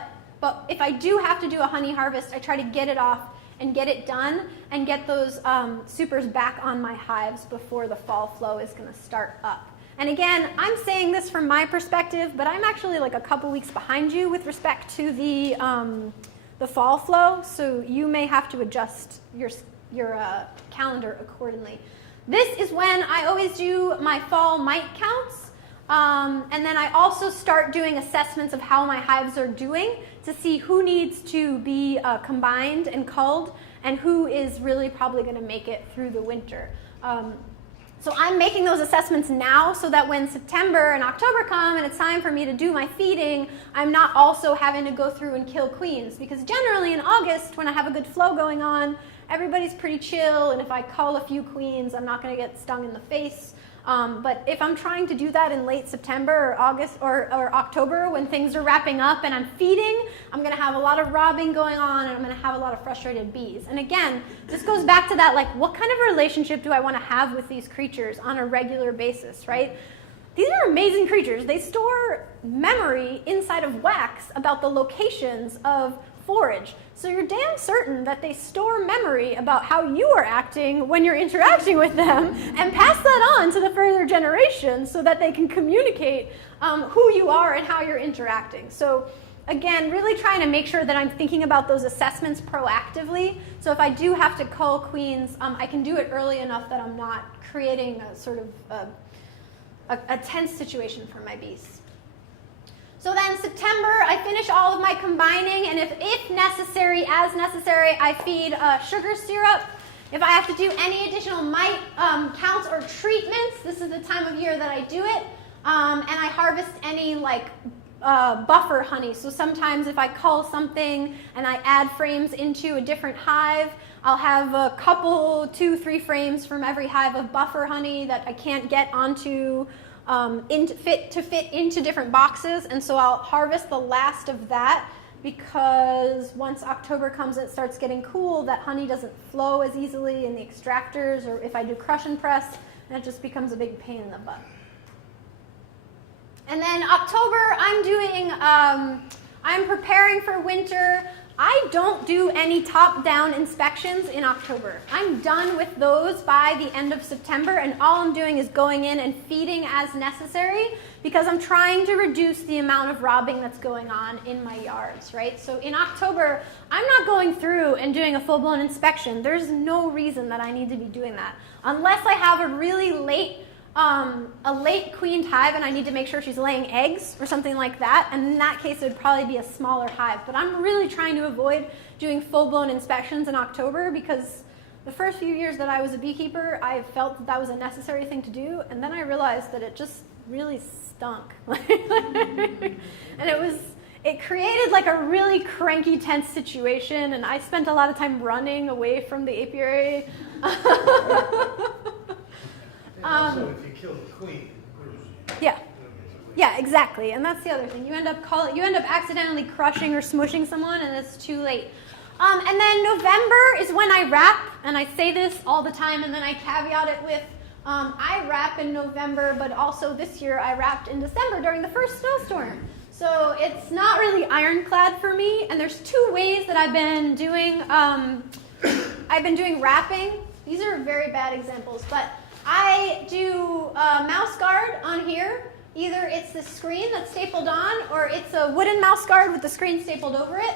if I do have to do a honey harvest, I try to get it off and get it done and get those supers back on my hives before the fall flow is going to start up. And again, I'm saying this from my perspective, but I'm actually like a couple weeks behind you with respect to the fall flow, so you may have to adjust calendar accordingly. This is when I always do my fall mite counts. And then I also start doing assessments of how my hives are doing to see who needs to be combined and culled and who is really probably going to make it through the winter. So I'm making those assessments now so that when September and October come and it's time for me to do my feeding, I'm not also having to go through and kill queens. Because generally in August, when I have a good flow going on, everybody's pretty chill, and if I cull a few queens, I'm not going to get stung in the face. But if I'm trying to do that in late September or August or October when things are wrapping up and I'm feeding, I'm going to have a lot of robbing going on and I'm going to have a lot of frustrated bees. And again, this goes back to that, like, what kind of relationship do I want to have with these creatures on a regular basis, right? These are amazing creatures. They store memory inside of wax about the locations of forage. So you're damn certain that they store memory about how you are acting when you're interacting with them and pass that on to the further generations so that they can communicate who you are and how you're interacting. So again, really trying to make sure that I'm thinking about those assessments proactively. So if I do have to cull queens, I can do it early enough that I'm not creating a sort of a tense situation for my bees. So then September, I finish all of my combining, and if necessary, as necessary, I feed sugar syrup. If I have to do any additional mite counts or treatments, this is the time of year that I do it. And I harvest any buffer honey. So sometimes if I cull something and I add frames into a different hive, I'll have a couple, 2-3 frames from every hive of buffer honey that I can't get onto fit into different boxes, and so I'll harvest the last of that because once October comes and it starts getting cool, that honey doesn't flow as easily in the extractors, or if I do crush and press, and it just becomes a big pain in the butt. And then October, I'm preparing for winter. I don't do any top-down inspections in October. I'm done with those by the end of September, and all I'm doing is going in and feeding as necessary because I'm trying to reduce the amount of robbing that's going on in my yards, right? So in October, I'm not going through and doing a full-blown inspection. There's no reason that I need to be doing that. Unless I have a really late queened hive and I need to make sure she's laying eggs or something like that, and in that case it would probably be a smaller hive. But I'm really trying to avoid doing full-blown inspections in October because the first few years that I was a beekeeper, I felt that was a necessary thing to do, and then I realized that it just really stunk. And it created like a really cranky, tense situation, and I spent a lot of time running away from the apiary. And also, if you kill the queen. Yeah, exactly. And that's the other thing. You end up accidentally crushing or smushing someone, and it's too late. And then November is when I wrap, and I say this all the time, and then I caveat it with I wrap in November, but also this year I wrapped in December during the first snowstorm. So it's not really ironclad for me, and there's 2 ways that I've been doing wrapping. These are very bad examples, but I do mouse guard on here. Either it's the screen that's stapled on, or it's a wooden mouse guard with the screen stapled over it.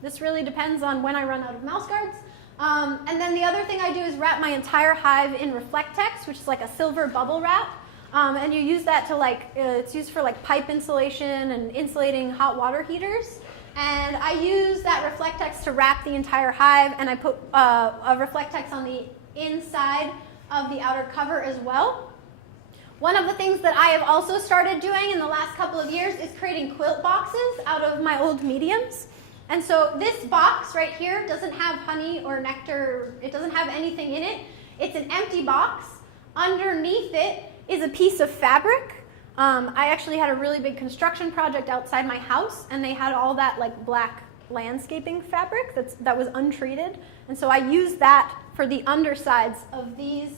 This really depends on when I run out of mouse guards. And then the other thing I do is wrap my entire hive in Reflectex, which is like a silver bubble wrap. And you use that to it's used for pipe insulation and insulating hot water heaters. And I use that Reflectex to wrap the entire hive, and I put a Reflectex on the inside of the outer cover as well. One of the things that I have also started doing in the last couple of years is creating quilt boxes out of my old mediums. And so this box right here doesn't have honey or nectar. It doesn't have anything in it. It's an empty box. Underneath it is a piece of fabric. I actually had a really big construction project outside my house, and they had all that black landscaping fabric that was untreated. And so I used that for the undersides of these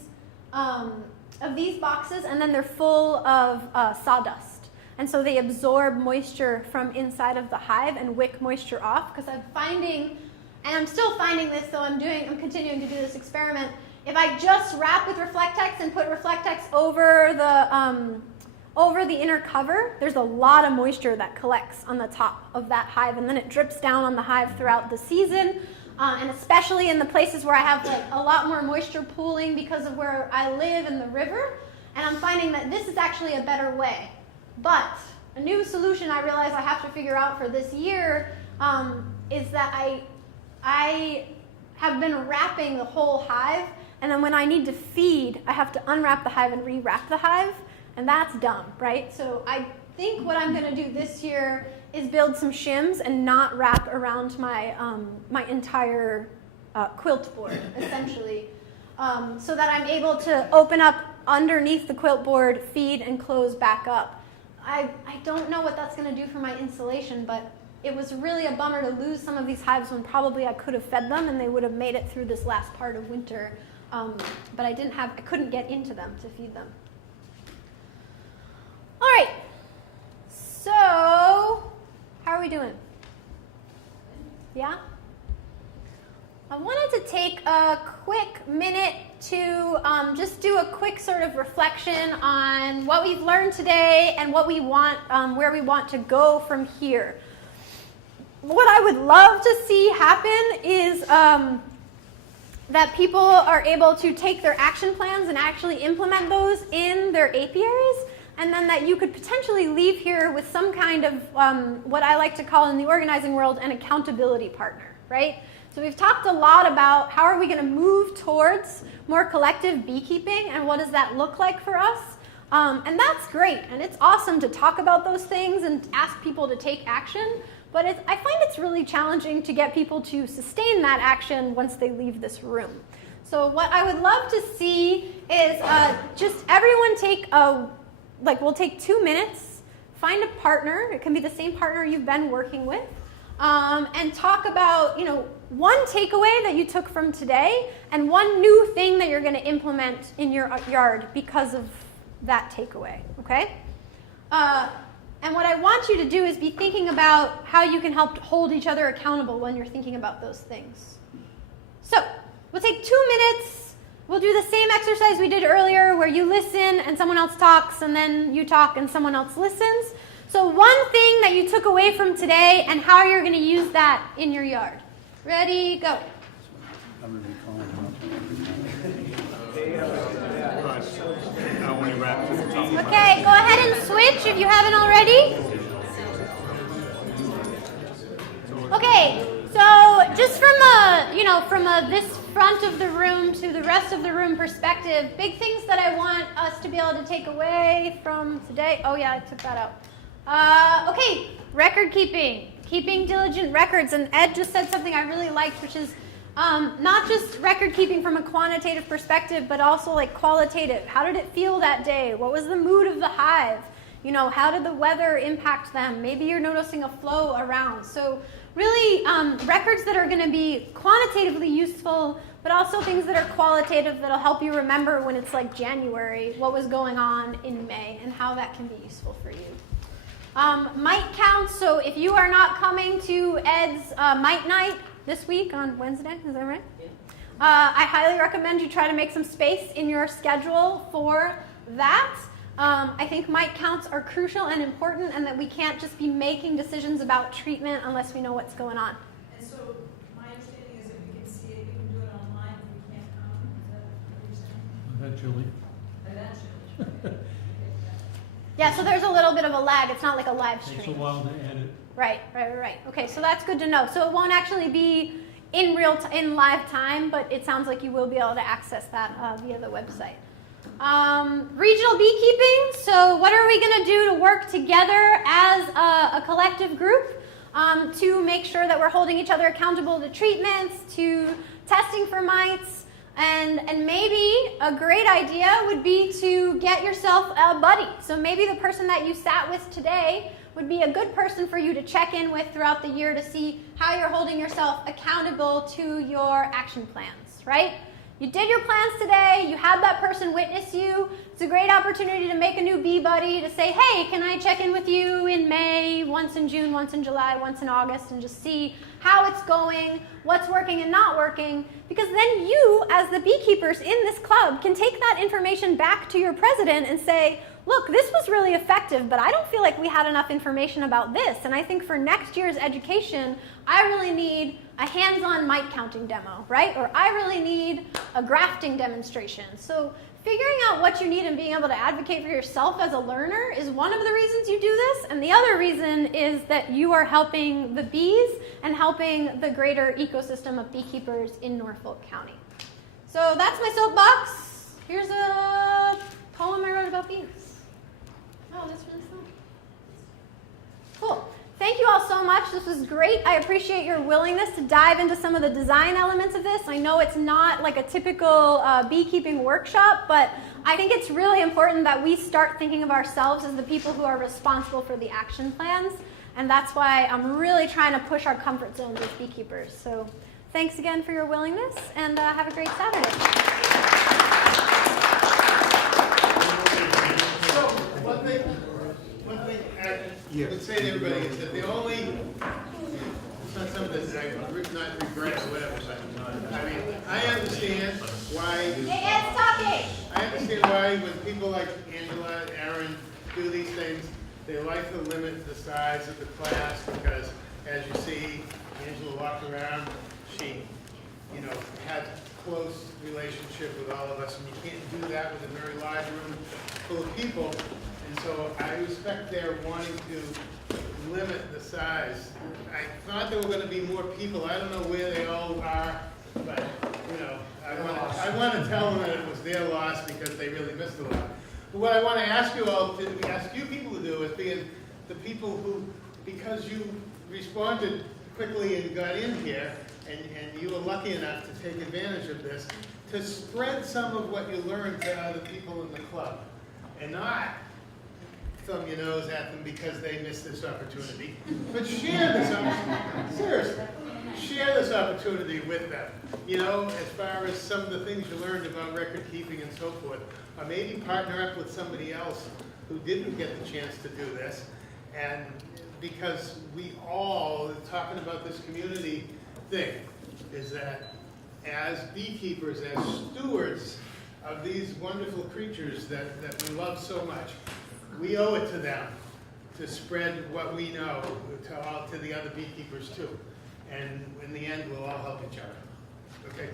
boxes, and then they're full of sawdust. And so they absorb moisture from inside of the hive and wick moisture off, because I'm finding, and I'm still finding this, so I'm continuing to do this experiment. If I just wrap with Reflectex and put Reflectex over the inner cover, there's a lot of moisture that collects on the top of that hive, and then it drips down on the hive throughout the season. and especially in the places where I have like a lot more moisture pooling because of where I live in the river. And I'm finding that this is actually a better way. But a new solution I realize I have to figure out for this year is that I have been wrapping the whole hive, and then when I need to feed, I have to unwrap the hive and rewrap the hive, and that's dumb, right? So I think what I'm going to do this year is build some shims and not wrap around my my entire quilt board, essentially, so that I'm able to open up underneath the quilt board, feed, and close back up. I don't know what that's going to do for my insulation, but it was really a bummer to lose some of these hives when probably I could have fed them and they would have made it through this last part of winter. But I couldn't get into them to feed them. All right. So, how are we doing? Yeah? I wanted to take a quick minute to just do a quick sort of reflection on what we've learned today and what we want, where we want to go from here. What I would love to see happen is that people are able to take their action plans and actually implement those in their apiaries, and then that you could potentially leave here with some kind of what I like to call in the organizing world an accountability partner, right? So we've talked a lot about how are we going to move towards more collective beekeeping and what does that look like for us. And that's great, and it's awesome to talk about those things and ask people to take action, but I find it's really challenging to get people to sustain that action once they leave this room. So what I would love to see is just everyone take we'll take 2 minutes, find a partner, it can be the same partner you've been working with, and talk about, one takeaway that you took from today and one new thing that you're going to implement in your yard because of that takeaway, okay? And what I want you to do is be thinking about how you can help hold each other accountable when you're thinking about those things. So, we'll take 2 minutes. We'll do the same exercise we did earlier where you listen and someone else talks and then you talk and someone else listens. So one thing that you took away from today and how you're going to use that in your yard. Ready, go. I'm going to be calling him Okay, go ahead and switch if you haven't already. Okay, so just from this front of the room to the rest of the room perspective, big things that I want us to be able to take away from today. Oh yeah, I took that out. Okay, record keeping diligent records, and Ed just said something I really liked, which is not just record keeping from a quantitative perspective, but also like qualitative. How did it feel that day? What was the mood of the hive? How did the weather impact them? Maybe you're noticing a flow around. So really records that are going to be quantitatively useful, but also things that are qualitative that'll help you remember when it's like January, what was going on in May, and how that can be useful for you. Mite counts, so if you are not coming to Ed's mite night this week on Wednesday, is that right? Yeah. I highly recommend you try to make some space in your schedule for that. I think mite counts are crucial and important, and that we can't just be making decisions about treatment unless we know what's going on. And so my understanding is that we can see it, we can do it online, if we can't come. Is that what you're saying? Eventually. Yeah, so there's a little bit of a lag. It's not like a live stream. Takes a while to edit. Right. Okay, so that's good to know. So it won't actually be in live time, but it sounds like you will be able to access that via the website. Regional beekeeping. So what are we going to do to work together as a collective group to make sure that we're holding each other accountable to treatments, to testing for mites? And maybe a great idea would be to get yourself a buddy. So maybe the person that you sat with today would be a good person for you to check in with throughout the year to see how you're holding yourself accountable to your action plans, right? You did your plans today, you had that person witness you. It's a great opportunity to make a new bee buddy, to say, hey, can I check in with you in May, once in June, once in July, once in August, and just see how it's going, what's working and not working, because then you, as the beekeepers in this club, can take that information back to your president and say, look, this was really effective, but I don't feel like we had enough information about this, and I think for next year's education, I really need a hands-on mite counting demo, right? Or I really need a grafting demonstration. So figuring out what you need and being able to advocate for yourself as a learner is one of the reasons you do this, and the other reason is that you are helping the bees and helping the greater ecosystem of beekeepers in Norfolk County. So that's my soapbox. Here's a poem I wrote about bees. Oh, that's really fun. Cool. Thank you all so much. This was great. I appreciate your willingness to dive into some of the design elements of this. I know it's not like a typical beekeeping workshop, but I think it's really important that we start thinking of ourselves as the people who are responsible for the action plans. And that's why I'm really trying to push our comfort zones as beekeepers. So thanks again for your willingness, and have a great Saturday. So, one thing I would say to everybody is that the only, it's not something that I not regret or whatever, but I mean, I understand why. Hey, Ed's talking! I understand why when people like Angela, Aaron do these things, they like to limit the size of the class because, as you see, Angela walked around, she, had close relationship with all of us, and you can't do that with a very large room full of people. And so I respect their wanting to limit the size. I thought there were going to be more people. I don't know where they all are, but I want to tell them that it was their loss because they really missed a lot. But what I want to ask you all to ask you people to do is being the people who, because you responded quickly and got in here, and you were lucky enough to take advantage of this, to spread some of what you learned to other people in the club, and not thumb your nose at them because they missed this opportunity, but share this opportunity. Seriously, share this opportunity with them. As far as some of the things you learned about record keeping and so forth, or maybe partner up with somebody else who didn't get the chance to do this, and because we all, talking about this community thing, is that as beekeepers, as stewards of these wonderful creatures that we love so much, we owe it to them to spread what we know to the other beekeepers too. And in the end, we'll all help each other. Okay?